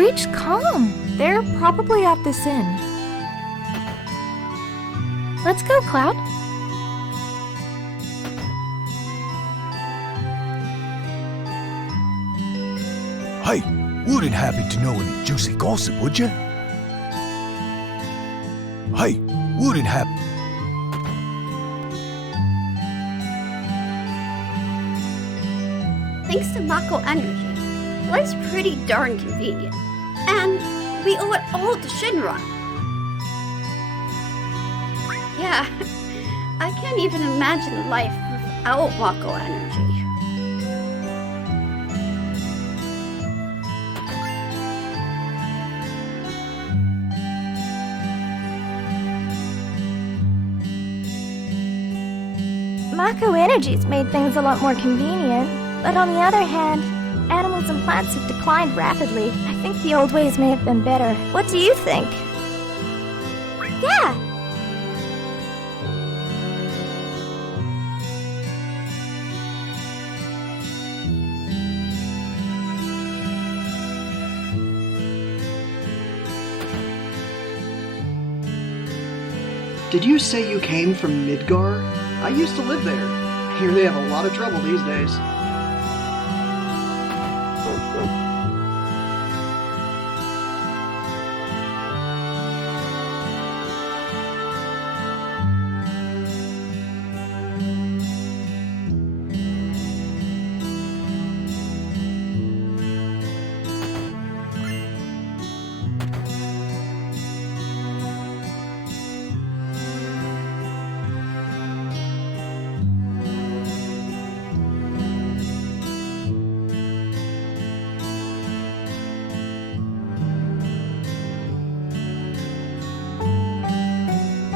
reached calm. They're probably at this inn. Let's go, Cloud. Hey, wouldn't happen to know any juicy gossip, would you? Hey, wouldn't happen. Thanks to Mako Energy, life's pretty darn convenient. And we owe it all to Shinra. Yeah, I can't even imagine life without Mako Energy. Mako Energy's made things a lot more convenient, but on the other hand, animals and plants have declined rapidly. I think the old ways may have been better. What do you think? Yeah! Did you say you came from Midgar? I used to live there. I hear they have a lot of trouble these days.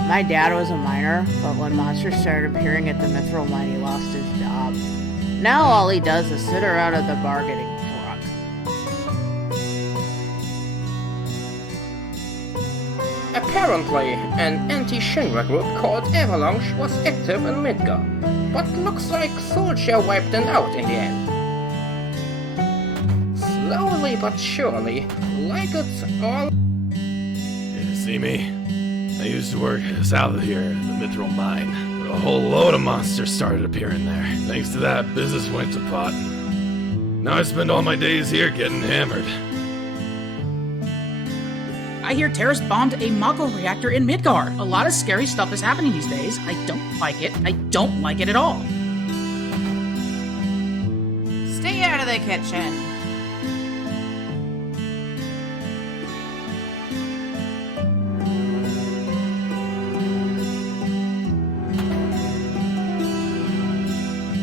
My dad was a miner, but when monsters started appearing at the mithril mine, he lost his job. Now all he does is sit around at the bar getting drunk. Apparently, an anti-Shinra group called Avalanche was active in Midgar, but looks like Soldier wiped them out in the end. Slowly but surely, like it's all... You see me? I used to work south of here in the mithril mine, but a whole load of monsters started appearing there. Thanks to that, business went to pot. Now I spend all my days here getting hammered. I hear terrorists bombed a Mako reactor in Midgar. A lot of scary stuff is happening these days. I don't like it. I don't like it at all. Stay out of the kitchen.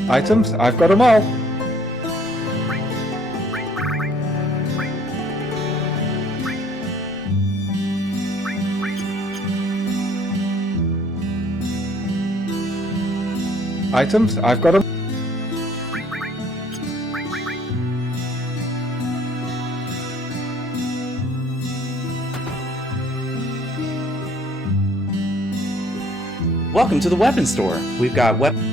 Items, I've got them all. Items, I've got them. Welcome to the weapon store. We've got weapons.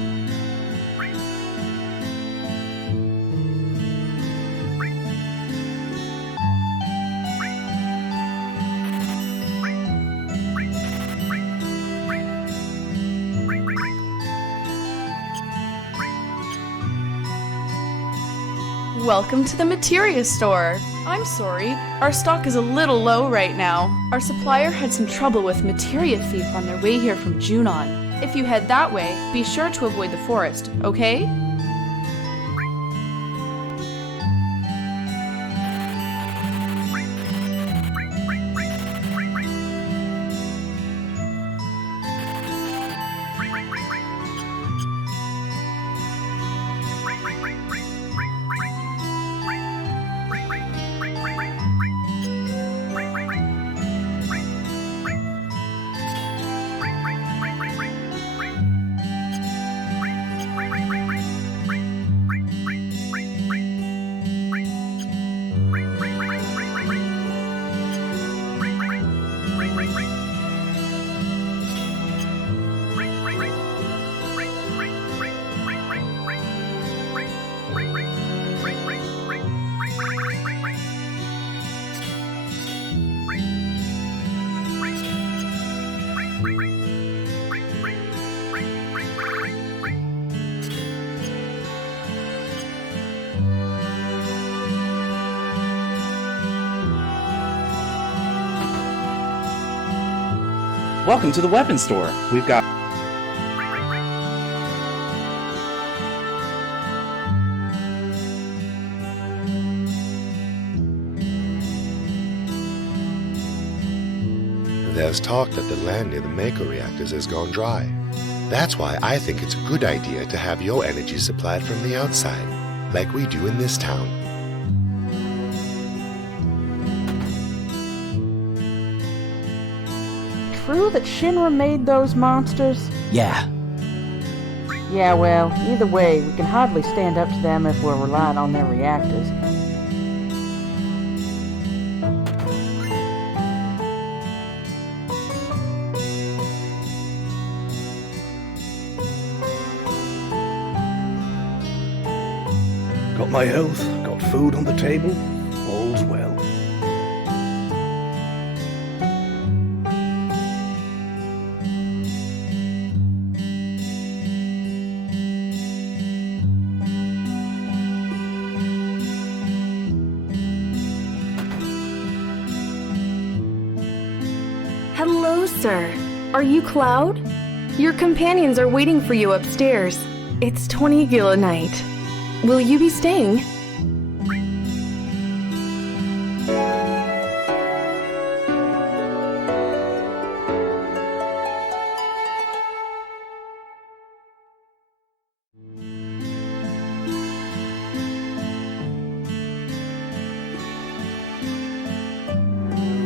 Welcome to the Materia Store. I'm sorry, our stock is a little low right now. Our supplier had some trouble with materia thief on their way here from Junon. If you head that way, be sure to avoid the forest, okay? Welcome to the weapons store. We've got... There's talk that the land near the Mako reactors has gone dry. That's why I think it's a good idea to have your energy supplied from the outside, like we do in this town. True that Shinra made those monsters? Yeah. Yeah, well, either way, we can hardly stand up to them if we're relying on their reactors. Got my health, got food on the table, all's well. Hello, sir. Are you Cloud? Your companions are waiting for you upstairs. It's 20 gil a night. Will you be staying?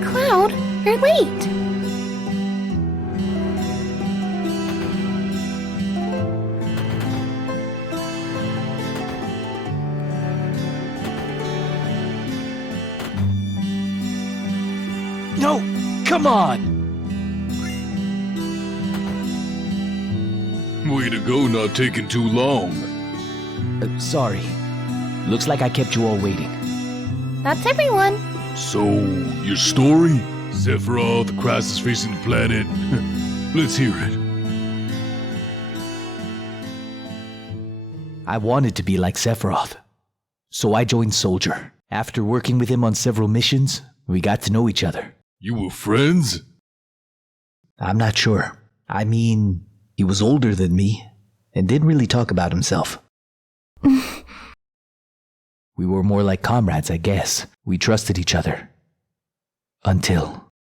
Cloud, you're late. No, come on! Way to go, not taking too long. Sorry. Looks like I kept you all waiting. That's everyone. So, your story? Sephiroth, the crisis facing the planet. Let's hear it. I wanted to be like Sephiroth. So I joined Soldier. After working with him on several missions, we got to know each other. You were friends? I'm not sure. I mean, he was older than me and didn't really talk about himself. We were more like comrades, I guess. We trusted each other. Until...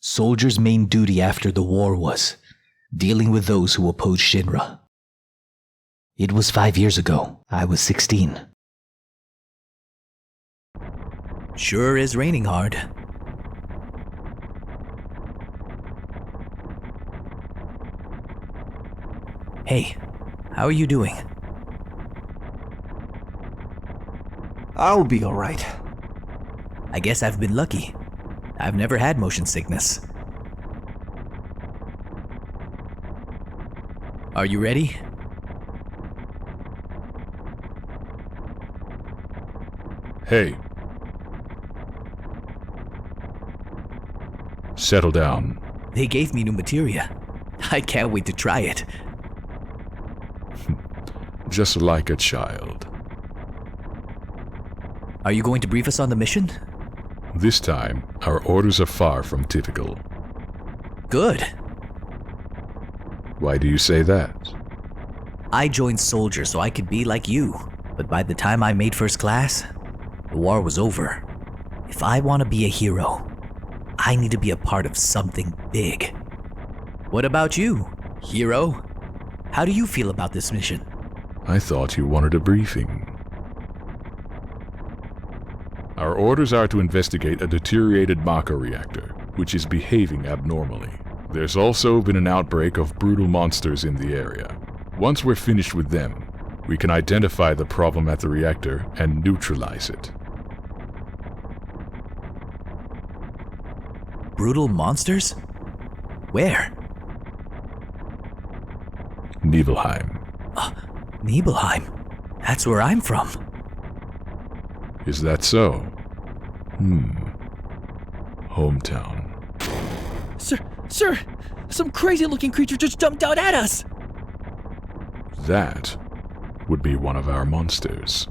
Soldier's main duty after the war was dealing with those who opposed Shinra. It was 5 years ago. I was 16. Sure is raining hard. Hey, how are you doing? I'll be alright. I guess I've been lucky. I've never had motion sickness. Are you ready? Hey. Settle down. They gave me new materia. I can't wait to try it. Just like a child. Are you going to brief us on the mission? This time, our orders are far from typical. Good. Why do you say that? I joined Soldier so I could be like you. But by the time I made first class, the war was over. If I want to be a hero, I need to be a part of something big. What about you, hero? How do you feel about this mission? I thought you wanted a briefing. Our orders are to investigate a deteriorated Mako reactor, which is behaving abnormally. There's also been an outbreak of brutal monsters in the area. Once we're finished with them, we can identify the problem at the reactor and neutralize it. Brutal monsters? Where? Nibelheim. Nibelheim? That's where I'm from. Is that so? hometown. Sir, some crazy-looking creature just jumped out at us! That would be one of our monsters.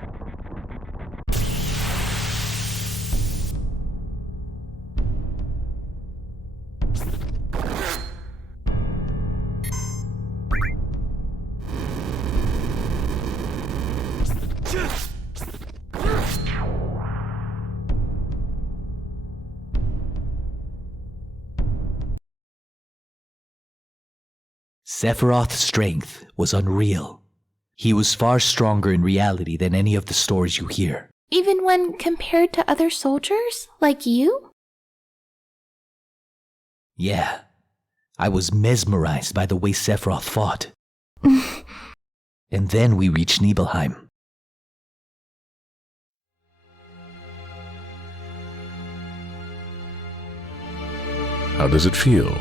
Sephiroth's strength was unreal. He was far stronger in reality than any of the stories you hear. Even when compared to other soldiers, like you? Yeah, I was mesmerized by the way Sephiroth fought. And then we reached Nibelheim. How does it feel?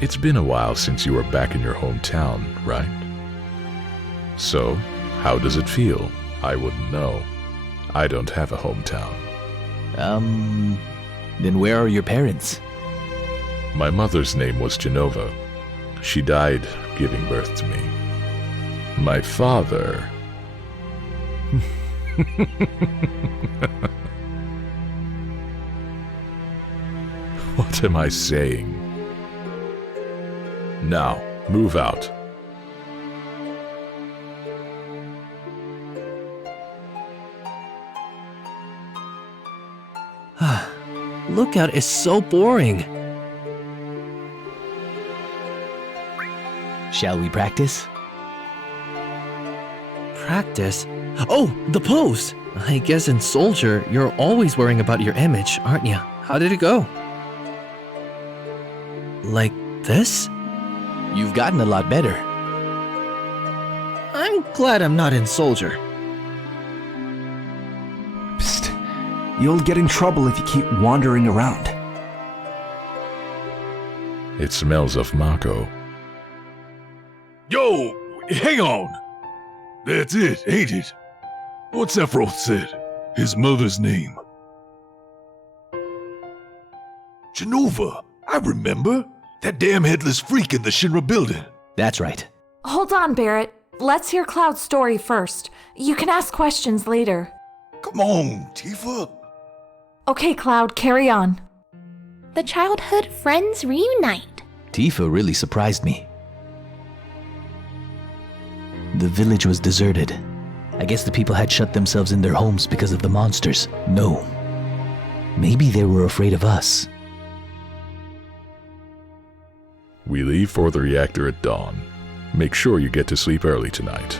It's been a while since you were back in your hometown, right? So, how does it feel? I wouldn't know. I don't have a hometown. Then where are your parents? My mother's name was Genova. She died giving birth to me. My father... What am I saying? Now, move out. Lookout is so boring. Shall we practice? Practice? Oh, the pose! I guess in Soldier, you're always worrying about your image, aren't you? How did it go? Like this? You've gotten a lot better. I'm glad I'm not in Soldier. Psst. You'll get in trouble if you keep wandering around. It smells of Mako. Yo, hang on. That's it, ain't it? What Sephiroth said. His mother's name. Genova. I remember. That damn headless freak in the Shinra building. That's right. Hold on, Barrett. Let's hear Cloud's story first. You can ask questions later. Come on, Tifa. Okay, Cloud, carry on. The childhood friends reunite. Tifa really surprised me. The village was deserted. I guess the people had shut themselves in their homes because of the monsters. No. Maybe they were afraid of us. We leave for the reactor at dawn. Make sure you get to sleep early tonight.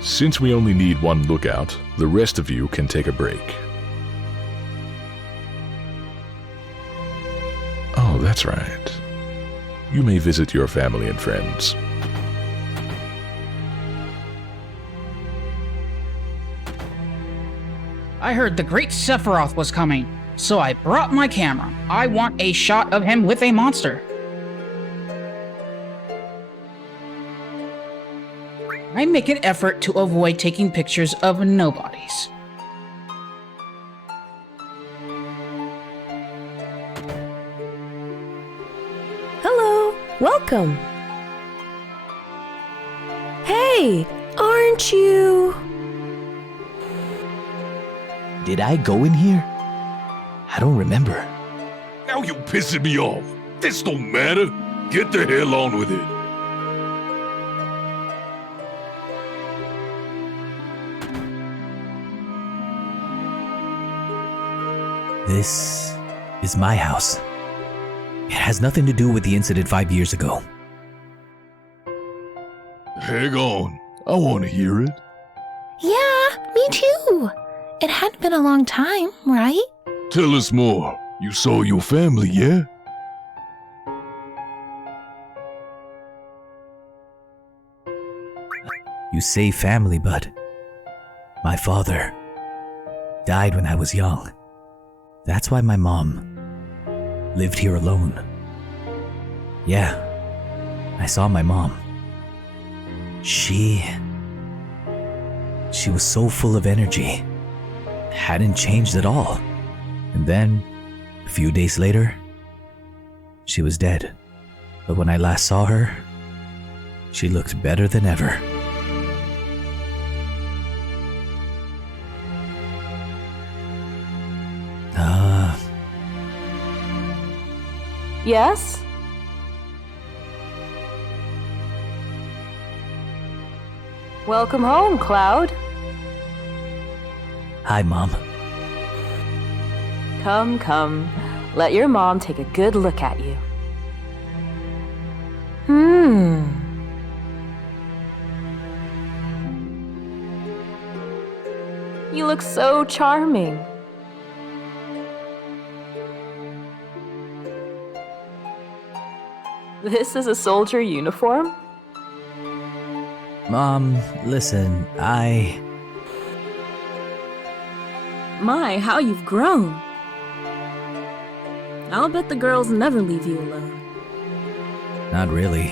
Since we only need one lookout, the rest of you can take a break. Oh, that's right. You may visit your family and friends. I heard the great Sephiroth was coming, so I brought my camera. I want a shot of him with a monster. I make an effort to avoid taking pictures of nobodies. Hello, welcome. Hey, aren't you... Did I go in here? I don't remember. Now you pissing me off. This don't matter. Get the hell on with it. This is my house. It has nothing to do with the incident 5 years ago. Hang on. I want to hear it. Yeah, me too. It hadn't been a long time, right? Tell us more. You saw your family, yeah? You say family, but my father died when I was young. That's why my mom lived here alone. Yeah, I saw my mom. She was so full of energy. Hadn't changed at all. And then, a few days later, she was dead. But when I last saw her, she looked better than ever. Yes? Welcome home, Cloud. Hi, Mom. Come, come. Let your mom take a good look at you. You look so charming. This is a soldier uniform? Mom, listen, My, how you've grown. I'll bet the girls never leave you alone. Not really.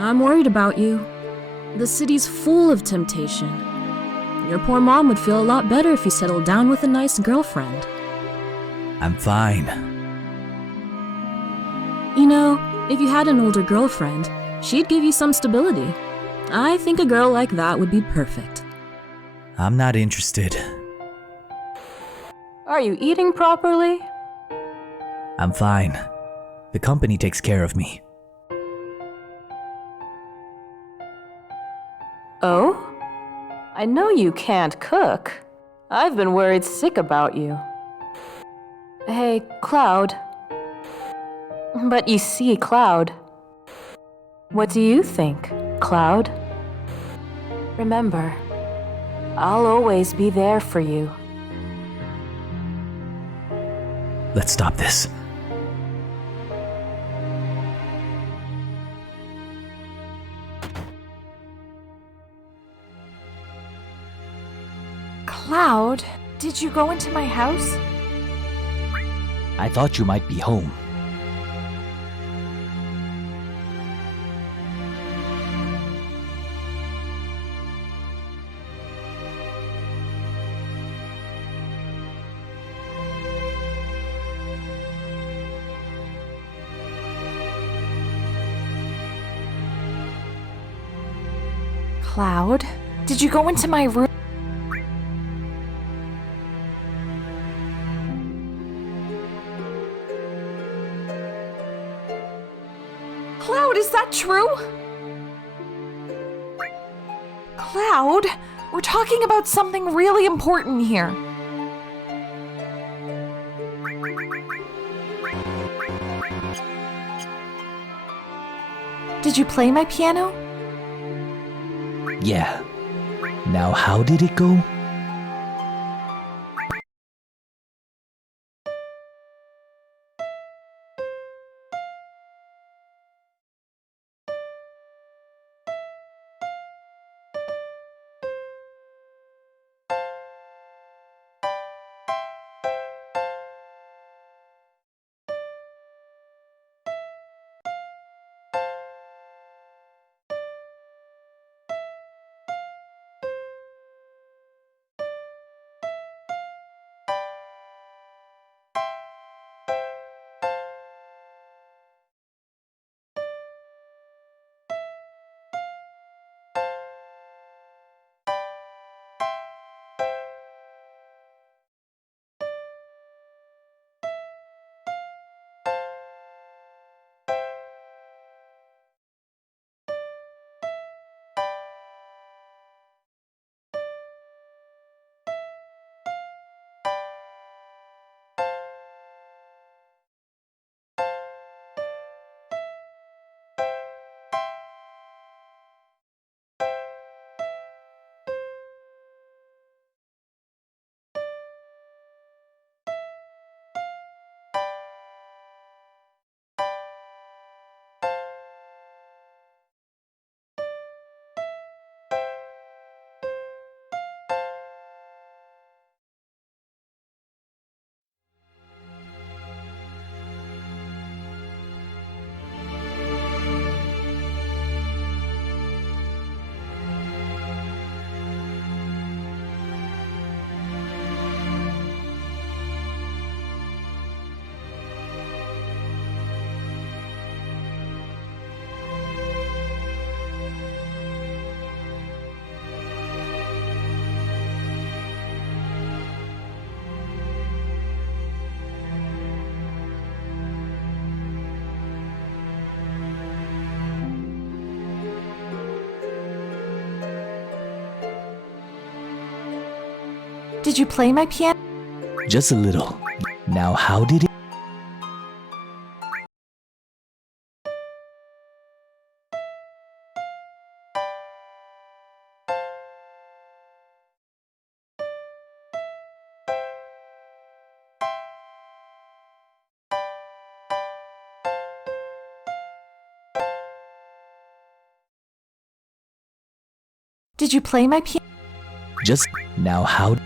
I'm worried about you. The city's full of temptation. Your poor mom would feel a lot better if you settled down with a nice girlfriend. I'm fine. You know, if you had an older girlfriend, she'd give you some stability. I think a girl like that would be perfect. I'm not interested. Are you eating properly? I'm fine. The company takes care of me. Oh? I know you can't cook. I've been worried sick about you. Hey, Cloud. But you see, Cloud. What do you think, Cloud? Remember, I'll always be there for you. Let's stop this. Cloud, did you go into my house? I thought you might be home. Cloud, did you go into my room? Cloud, is that true? Cloud, we're talking about something really important here. Did you play my piano? Yeah. Now how did it go? Did you play my piano? Just a little. Now, how did it? Did you play my piano? Just now, how?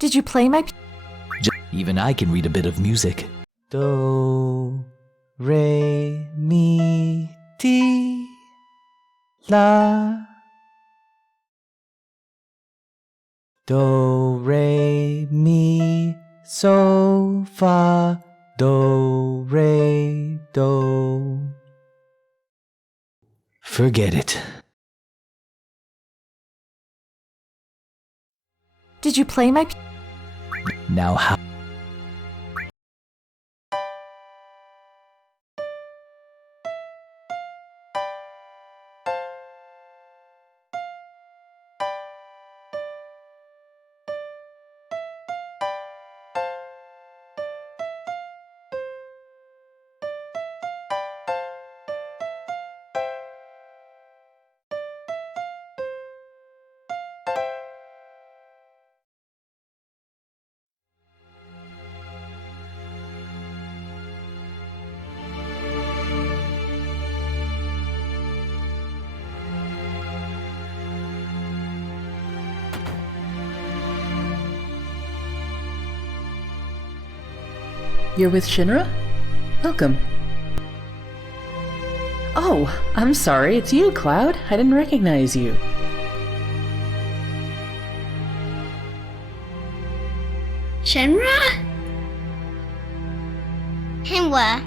Did you play my? Even I can read a bit of music. Do, re, mi, ti, la. Do, re, mi, so, fa, do, re, do. Forget it. Did you play my? Now how? You're with Shinra? Welcome. Oh, I'm sorry, it's you, Cloud. I didn't recognize you. Shinra? Shinra?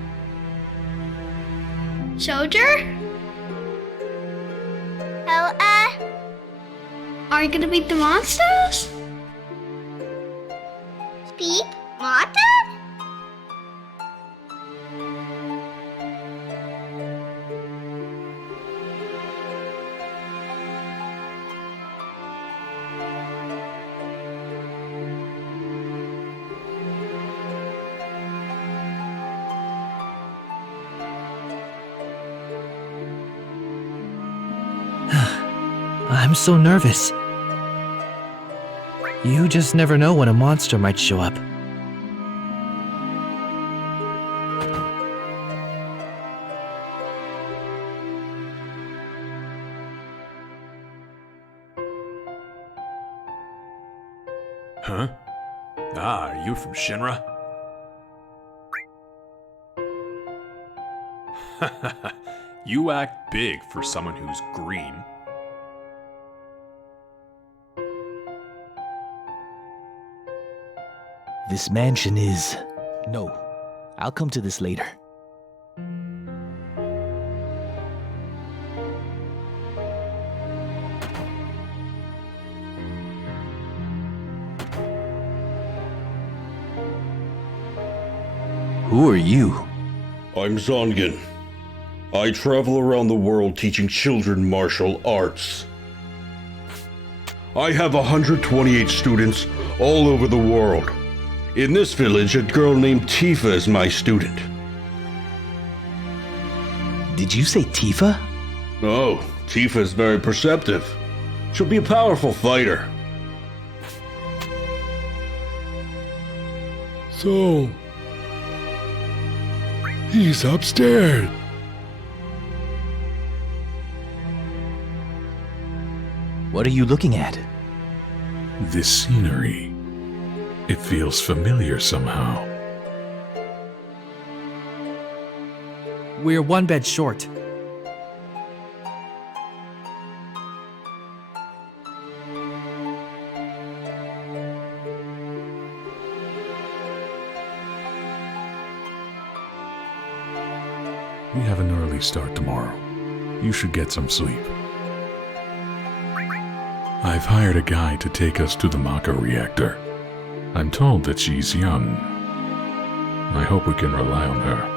Soldier? Are you gonna beat the monsters? Beat monsters? I'm so nervous. You just never know when a monster might show up. Huh? Ah, are you from Shinra? You act big for someone who's green. This mansion is... No, I'll come to this later. Who are you? I'm Zongen. I travel around the world teaching children martial arts. I have 128 students all over the world. In this village, a girl named Tifa is my student. Did you say Tifa? No, Tifa is very perceptive. She'll be a powerful fighter. So... he's upstairs. What are you looking at? This scenery. It feels familiar somehow. We're one bed short. We have an early start tomorrow. You should get some sleep. I've hired a guy to take us to the Mako reactor. I'm told that she's young. I hope we can rely on her.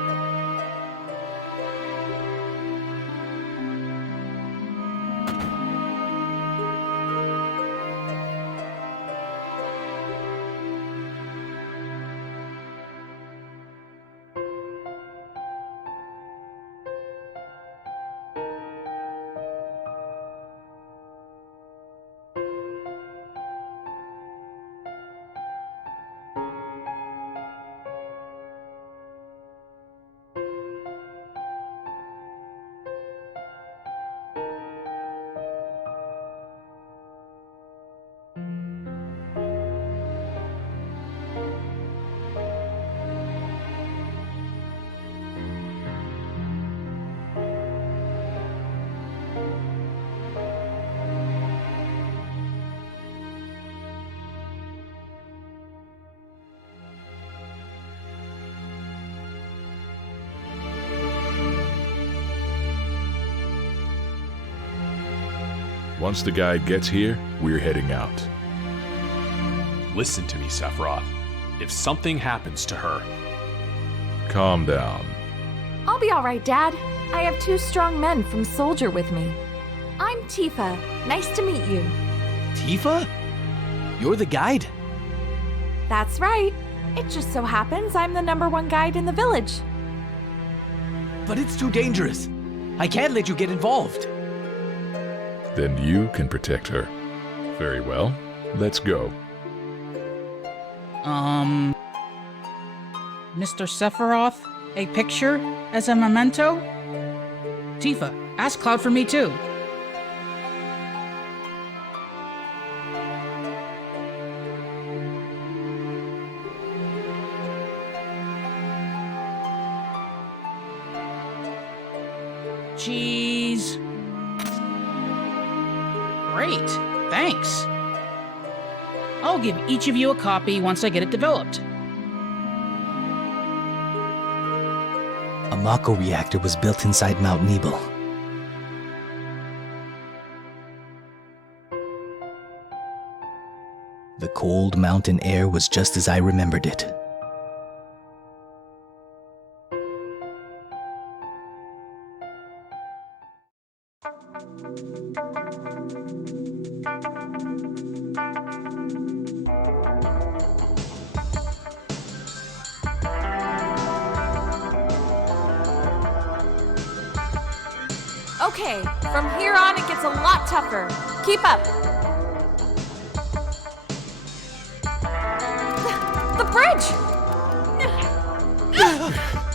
Once the guide gets here, we're heading out. Listen to me, Sephiroth. If something happens to her... Calm down. I'll be alright, Dad. I have 2 strong men from Soldier with me. I'm Tifa. Nice to meet you. Tifa? You're the guide? That's right. It just so happens I'm the #1 guide in the village. But it's too dangerous. I can't let you get involved. Then you can protect her. Very well. Let's go. Mr. Sephiroth, a picture as a memento? Tifa, ask Cloud for me too. Cheese. Great, thanks. I'll give each of you a copy once I get it developed. A Mako reactor was built inside Mount Nebel. The cold mountain air was just as I remembered it. Okay, from here on it gets a lot tougher. Keep up. The bridge!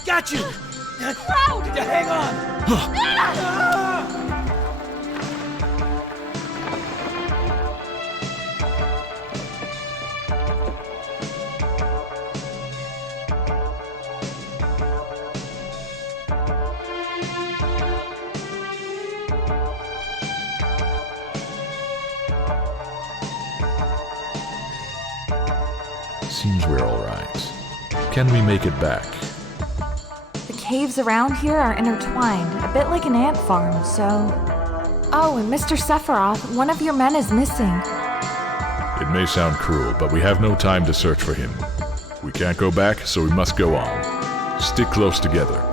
Got you! Cloud! Hang on! seems we're alright. Can we make it back? The caves around here are intertwined, a bit like an ant farm, so... Oh, and Mr. Sephiroth, one of your men is missing. It may sound cruel, but we have no time to search for him. We can't go back, so we must go on. Stick close together.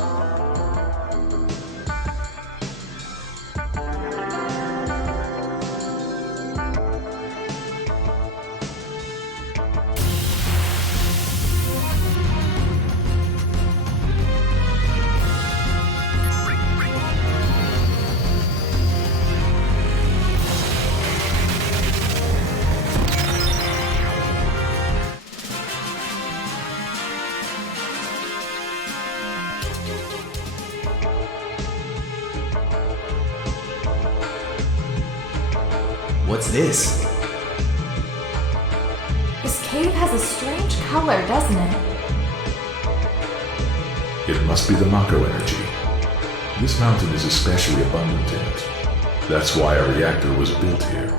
What's this? This cave has a strange color, doesn't it? It must be the Mako energy. This mountain is especially abundant in it. That's why our reactor was built here.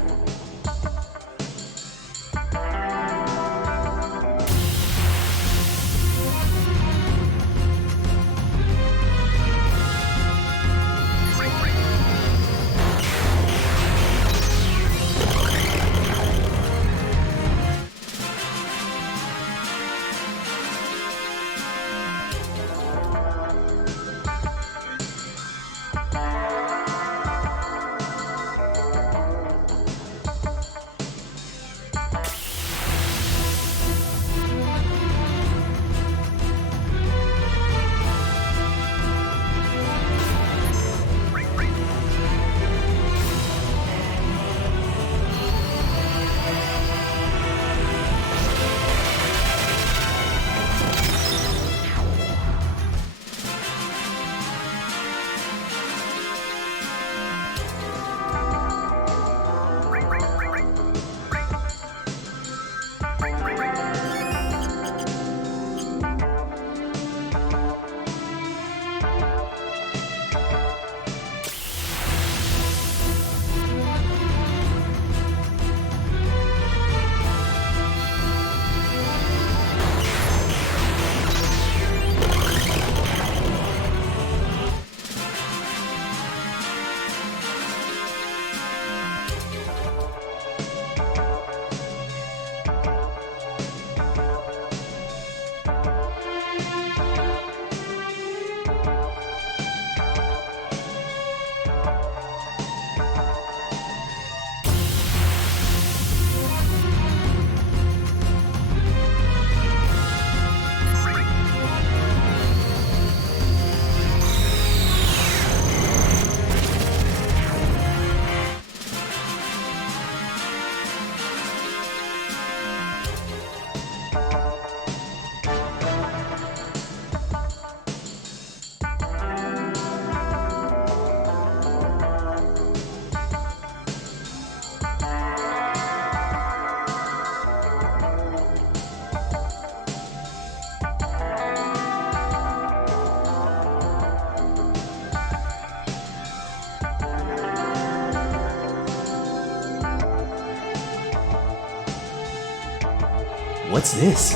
What's this?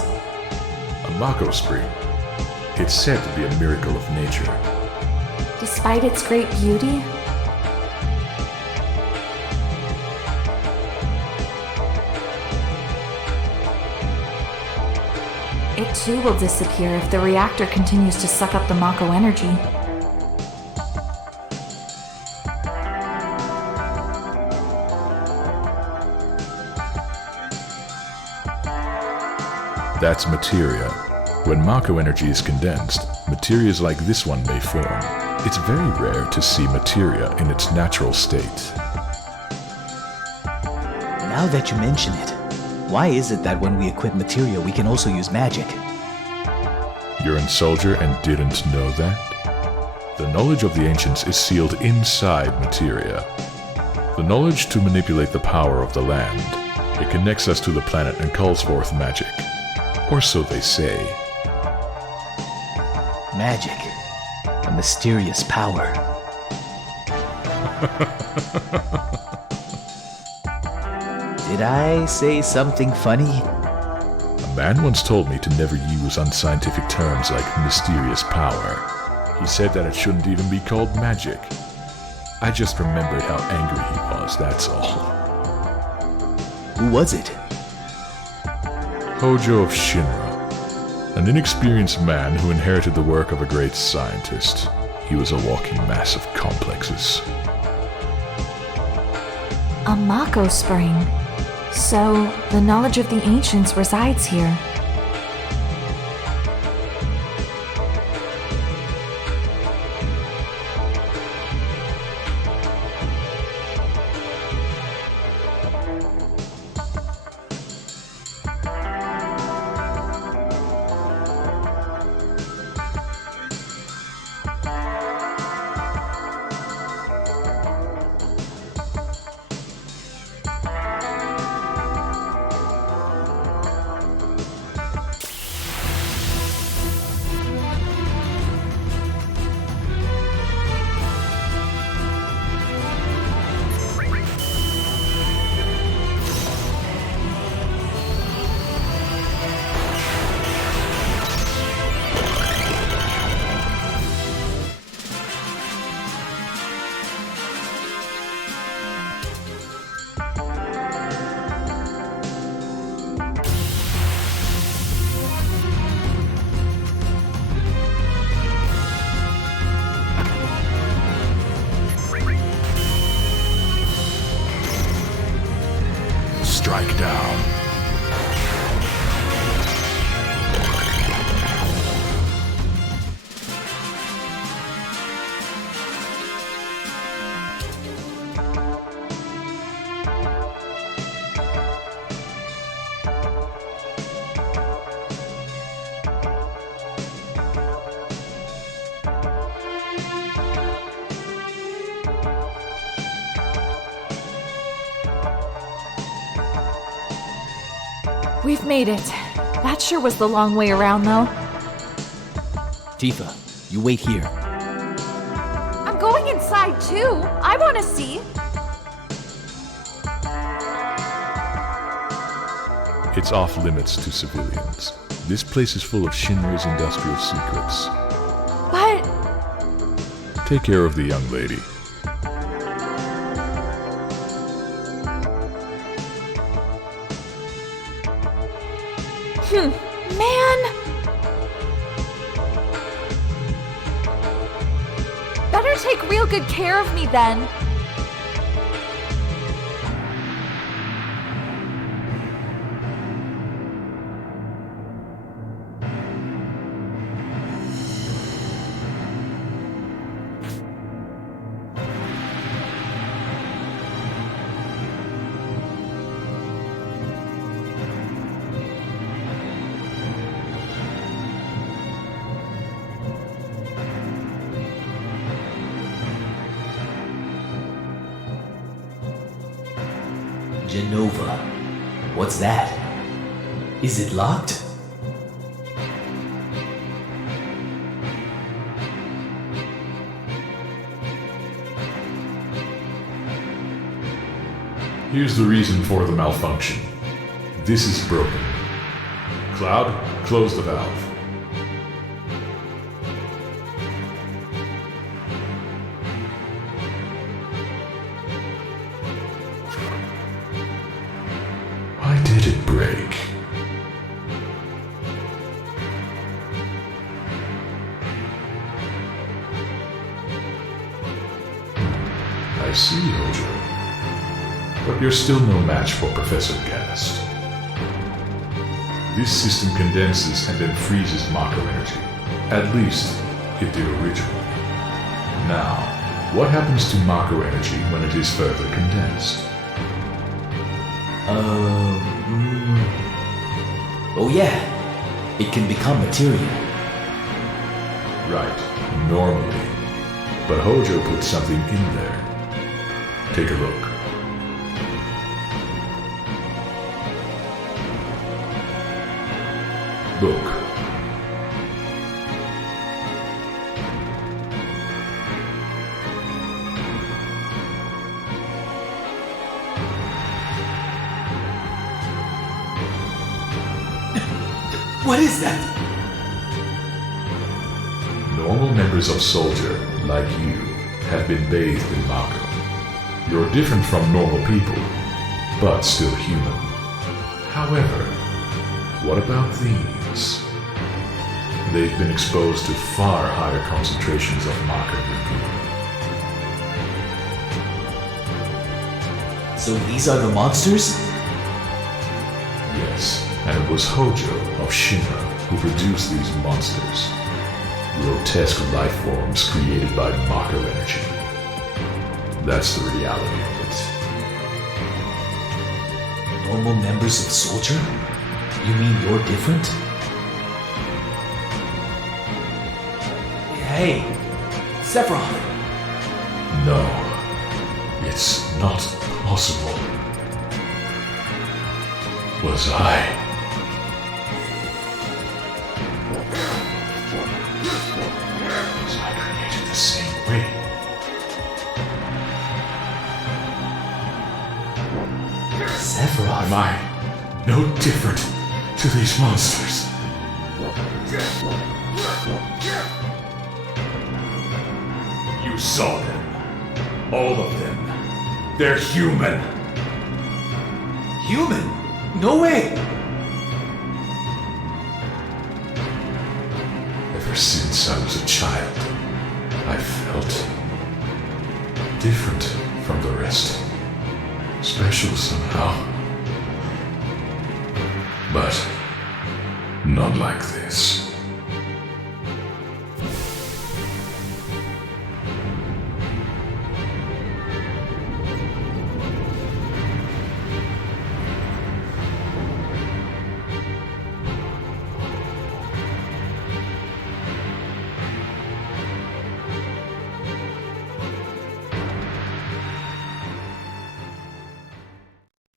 A Mako spring. It's said to be a miracle of nature. Despite its great beauty, it too will disappear if the reactor continues to suck up the Mako energy. That's materia. When Mako energy is condensed, materias like this one may form. It's very rare to see materia in its natural state. Now that you mention it, why is it that when we equip materia we can also use magic? You're a soldier and didn't know that? The knowledge of the ancients is sealed inside materia. The knowledge to manipulate the power of the land. It connects us to the planet and calls forth magic. Or so they say. Magic. A mysterious power. Did I say something funny? A A man once told me to never use unscientific terms like mysterious power. He said that it shouldn't even be called magic. I just remembered how angry he was, that's all. Who was it? Hojo of Shinra, an inexperienced man who inherited the work of a great scientist. He was a walking mass of complexes. A Mako spring. So, the knowledge of the ancients resides here. Strike down. We've made it. That sure was the long way around, though. Tifa, you wait here. I'm going inside too. I want to see. It's off limits to civilians. This place is full of Shinra's industrial secrets. But Take care of the young lady. man! Better take real good care of me then. Genova. What's that? Is it locked? Here's the reason for the malfunction. This is broken. Cloud, close the valve. Why did it break? I see, Hojo. But you're still no match for Professor Gast. This system condenses and then freezes Mako energy. At least, it did originally. Now, what happens to Mako energy when it is further condensed? Oh yeah, it can become material. Right, normally. But Hojo put something in there. Take a look. Look. What is that? Normal members of Soldier, like you, have been bathed in Mako. You're different from normal people, but still human. However, what about these? They've been exposed to far higher concentrations of Mako than people. So these are the monsters? Yes, and it was Hojo of Shinra who produced these monsters. Grotesque life forms created by Mako energy. That's the reality of it. Normal members of Soldier? You mean you're different? Hey, Sephiroth! No, it's not possible. Was I? Created the same way. Sephiroth. Am I no different to these monsters? You saw them. All of them. They're human. Human? No way! Ever since I was a child, I felt different from the rest. Special somehow. But not like this.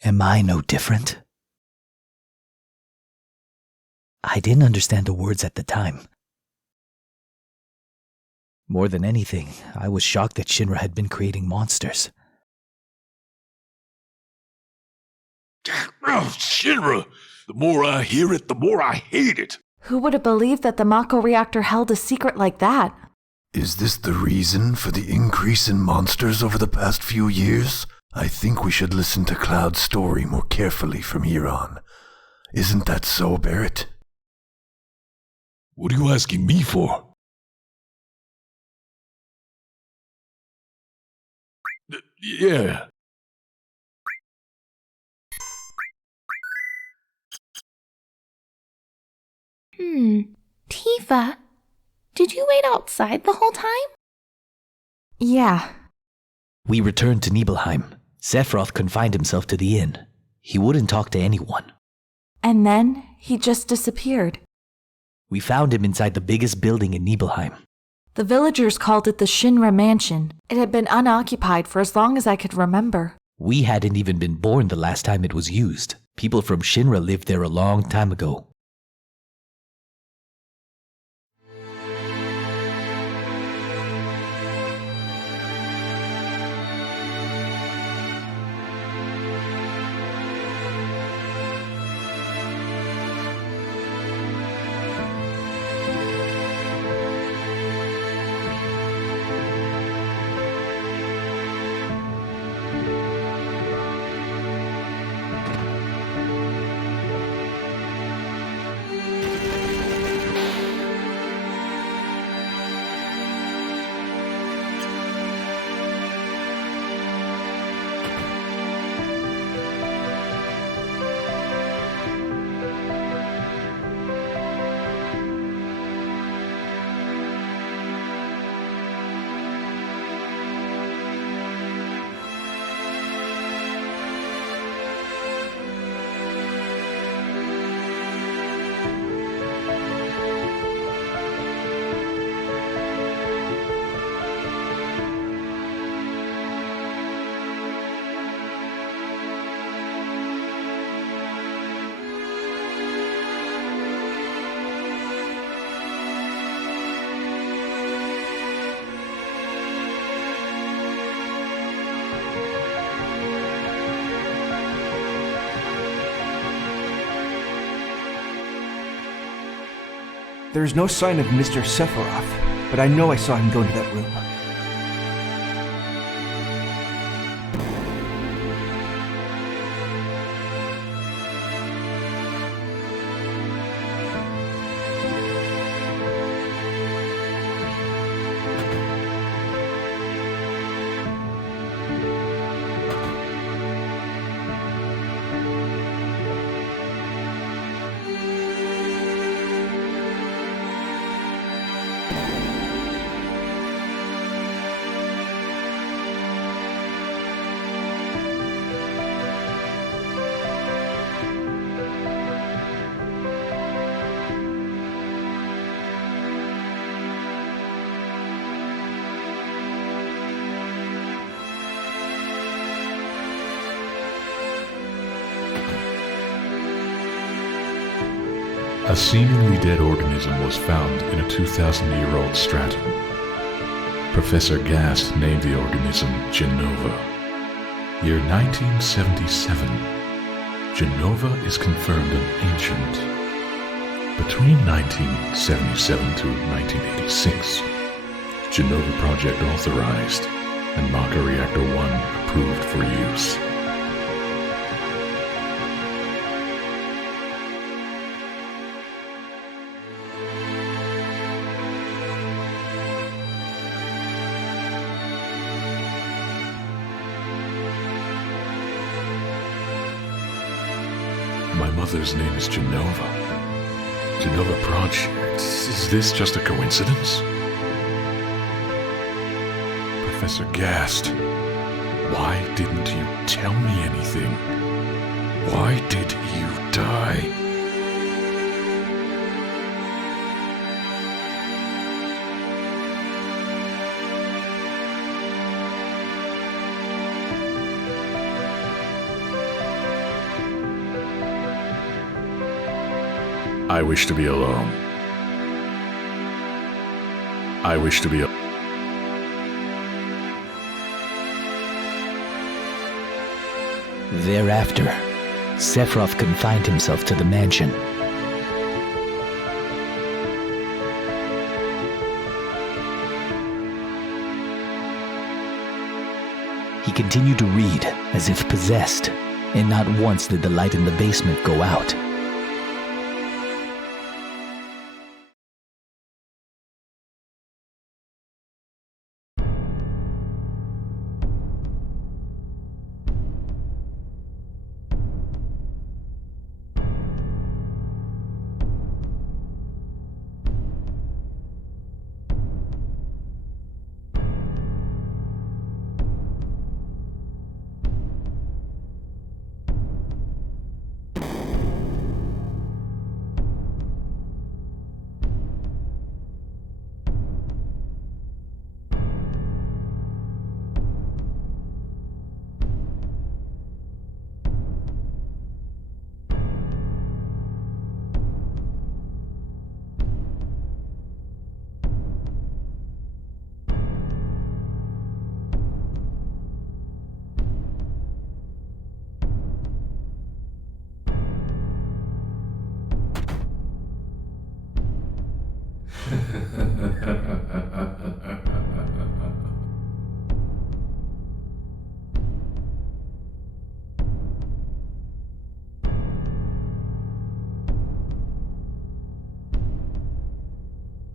Am I no different? I didn't understand the words at the time. More than anything, I was shocked that Shinra had been creating monsters. Oh, Shinra! The more I hear it, the more I hate it. Who would have believed that the Mako reactor held a secret like that? Is this the reason for the increase in monsters over the past few years? I think we should listen to Cloud's story more carefully from here on. Isn't that so, Barrett? What are you asking me for? Yeah. Tifa, did you wait outside the whole time? Yeah. We returned to Nibelheim. Sephiroth confined himself to the inn. He wouldn't talk to anyone. And then he just disappeared. We found him inside the biggest building in Nibelheim. The villagers called it the Shinra Mansion. It had been unoccupied for as long as I could remember. We hadn't even been born the last time it was used. People from Shinra lived there a long time ago. There's no sign of Mr. Sephiroth, but I know I saw him go into that room. A seemingly dead organism was found in a 2,000-year-old stratum. Professor Gast named the organism Genova. Year 1977. Genova is confirmed an ancient. Between 1977 to 1986, Genova Project authorized and Maka Reactor 1 approved for use. My mother's name is Genova. Genova Project. Is this just a coincidence? Professor Gast, why didn't you tell me anything? Why did you die? I wish to be alone. I wish to be alone. Thereafter, Sephiroth confined himself to the mansion. He continued to read as if possessed, and not once did the light in the basement go out.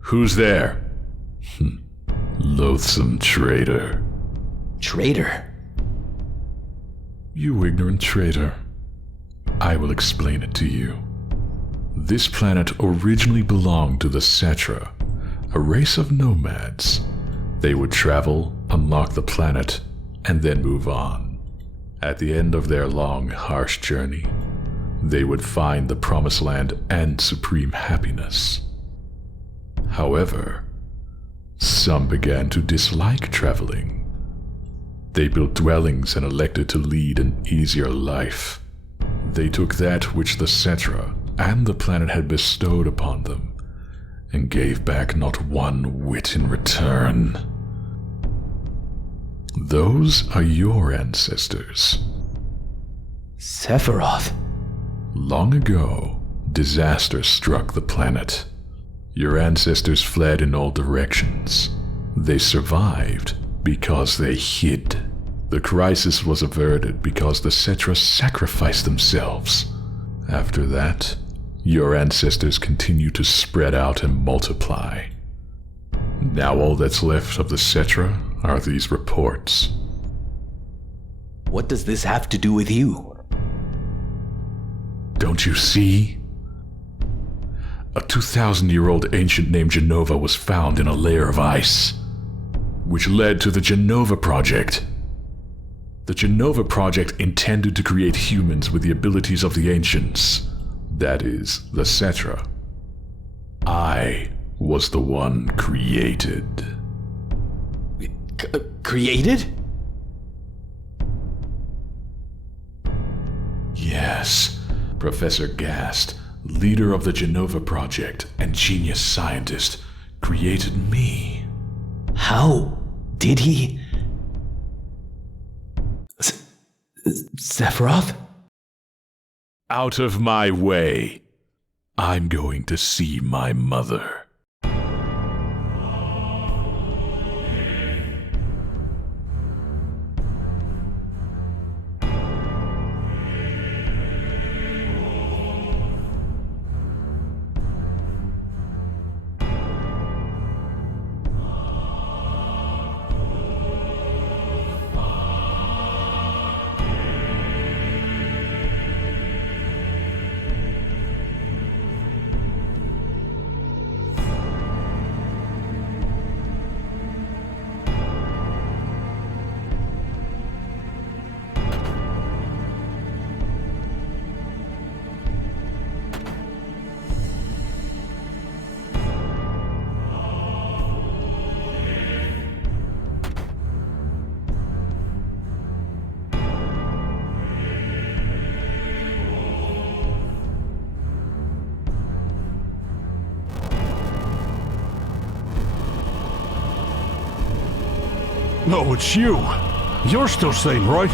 Who's there? Loathsome traitor. Traitor? You ignorant traitor. I will explain it to you. This planet originally belonged to the Cetra, a race of nomads. They would travel, unlock the planet, and then move on. At the end of their long, harsh journey, they would find the Promised Land and supreme happiness. However, some began to dislike traveling. They built dwellings and elected to lead an easier life. They took that which the Cetra and the planet had bestowed upon them, and gave back not one whit in return. Those are your ancestors. Sephiroth. Long ago, disaster struck the planet. Your ancestors fled in all directions. They survived because they hid. The crisis was averted because the Cetra sacrificed themselves. After that, your ancestors continue to spread out and multiply. Now all that's left of the Cetra are these reports. What does this have to do with you? Don't you see? A 2,000-year-old ancient named Genova was found in a layer of ice, which led to the Genova Project. The Genova Project intended to create humans with the abilities of the ancients, that is, the Cetra. I was the one created. Created? Yes, Professor Gast, leader of the Genova Project and genius scientist, created me. How did he? Sephiroth? Out of my way. I'm going to see my mother. No, it's you. You're still sane, right?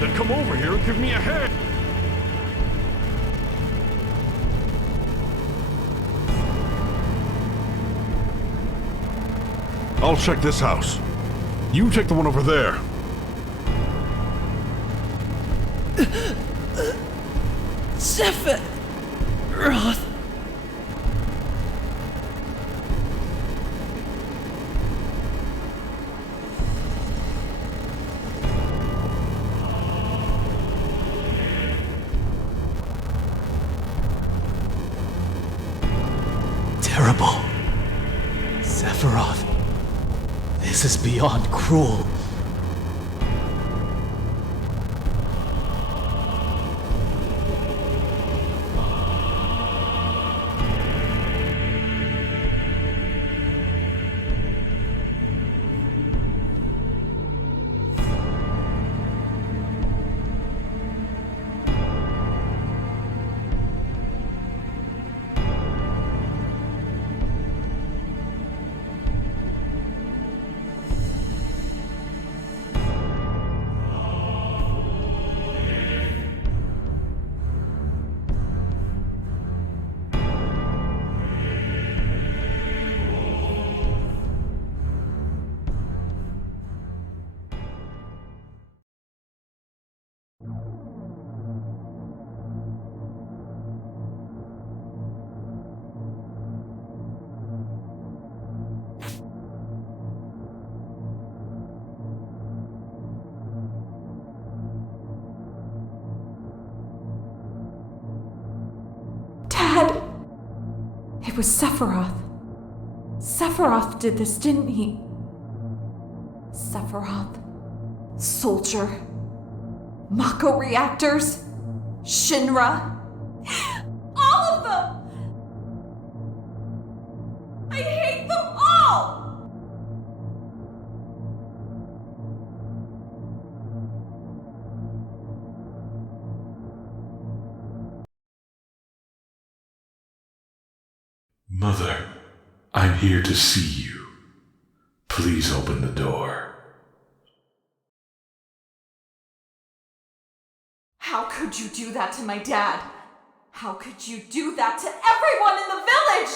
Then come over here and give me a hand. I'll check this house. You take the one over there. Sephiroth. Terrible. Sephiroth. This is beyond cruel. Dad! It was Sephiroth. Sephiroth did this, didn't he? Sephiroth. Soldier. Mako reactors. Shinra. All of them! I hate them all! Mother, I'm here to see you. Please open the door. How could you do that to my dad? How could you do that to everyone in the village?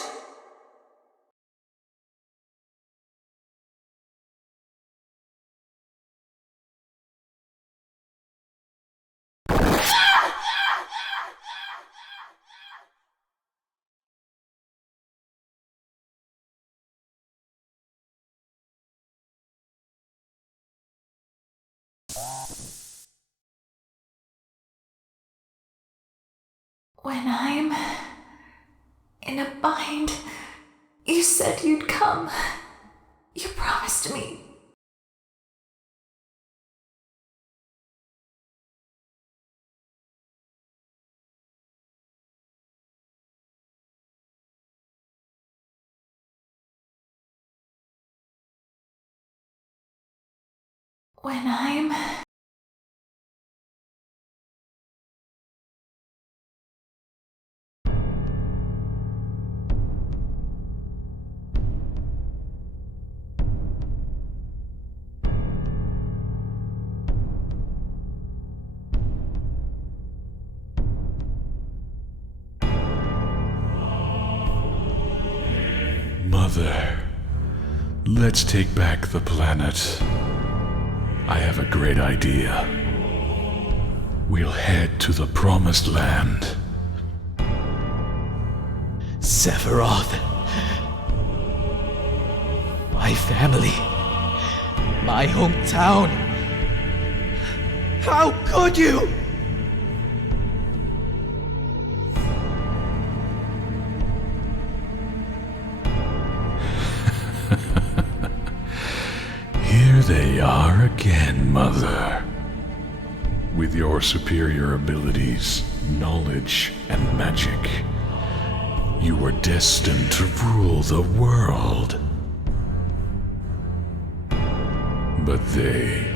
When I'm in a bind, you said you'd come. You promised me. When I'm... Mother, let's take back the planet. I have a great idea. We'll head to the Promised Land. Sephiroth. My family. My hometown. How could you? Here they are again, Mother. With your superior abilities, knowledge, and magic, you were destined to rule the world. But they,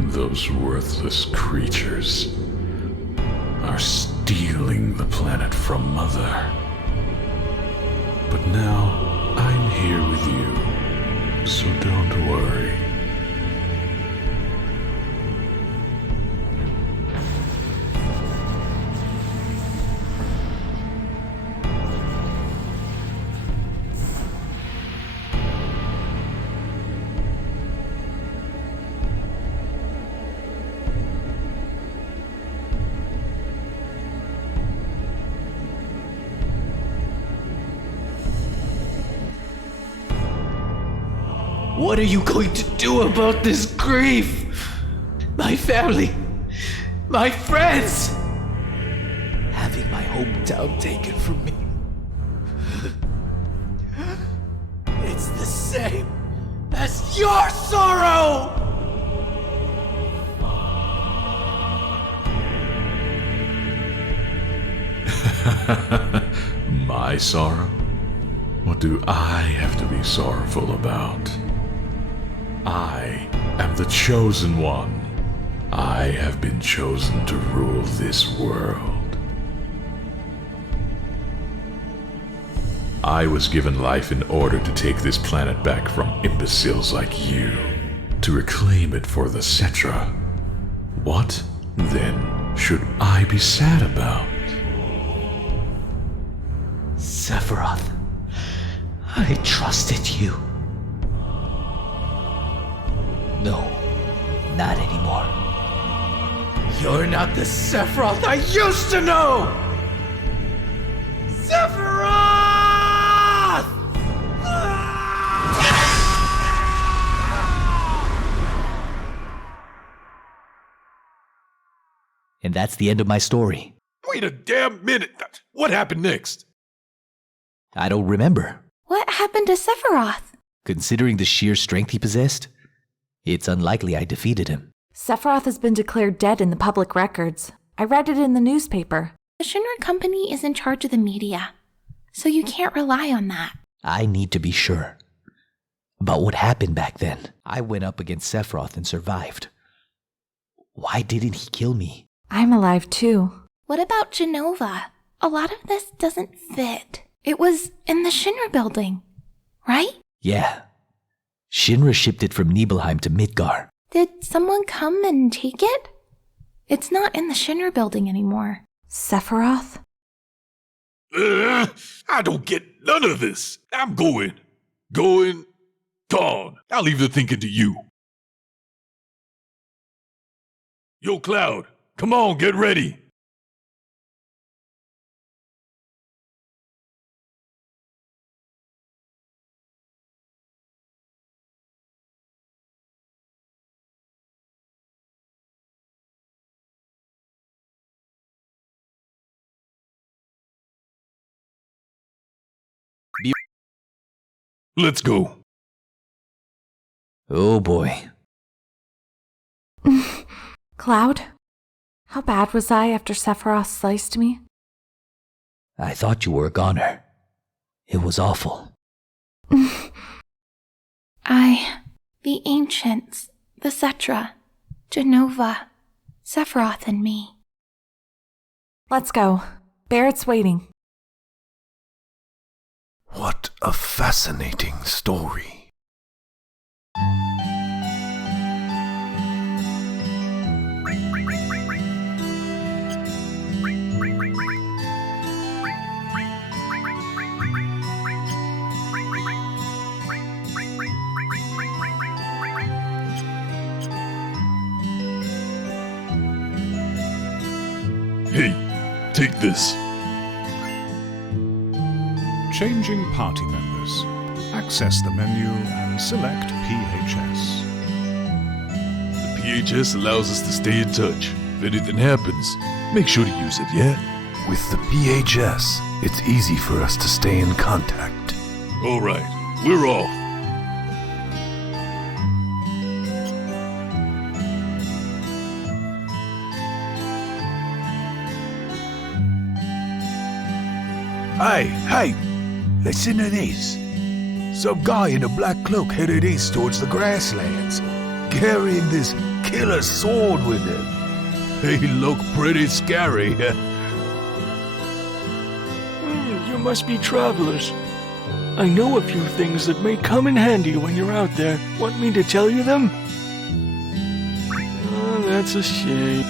those worthless creatures, are stealing the planet from Mother. But now I'm here with you, so don't worry. What are you going to do about this grief? My family, my friends, having my hometown taken from me. It's the same as your sorrow! My sorrow? What do I have to be sorrowful about? I am the chosen one. I have been chosen to rule this world. I was given life in order to take this planet back from imbeciles like you, to reclaim it for the Cetra. What, then, should I be sad about? Sephiroth, I trusted you. No, not anymore. You're not the Sephiroth I used to know! Sephiroth! And that's the end of my story. Wait a damn minute! What happened next? I don't remember. What happened to Sephiroth? Considering the sheer strength he possessed, it's unlikely I defeated him. Sephiroth has been declared dead in the public records. I read it in the newspaper. The Shinra Company is in charge of the media, so you can't rely on that. I need to be sure about what happened back then. I went up against Sephiroth and survived. Why didn't he kill me? I'm alive too. What about Genova? A lot of this doesn't fit. It was in the Shinra building, right? Yeah. Shinra shipped it from Nibelheim to Midgar. Did someone come and take it? It's not in the Shinra building anymore. Sephiroth? I don't get none of this. I'm going. Gone. I'll leave the thinking to you. Yo, Cloud, come on, get ready. Let's go. Oh boy. Cloud? How bad was I after Sephiroth sliced me? I thought you were a goner. It was awful. The Ancients, the Cetra, Genova, Sephiroth and me. Let's go. Barrett's waiting. What a fascinating story. Hey, take this. Changing party members. Access the menu and select PHS. The PHS allows us to stay in touch. If anything happens, make sure to use it, yeah? With the PHS, it's easy for us to stay in contact. Alright, we're off. Hey, listen to this. Some guy in a black cloak headed east towards the grasslands, carrying this killer sword with him. He look pretty scary. You must be travelers. I know a few things that may come in handy when you're out there. Want me to tell you them? Oh, that's a shame.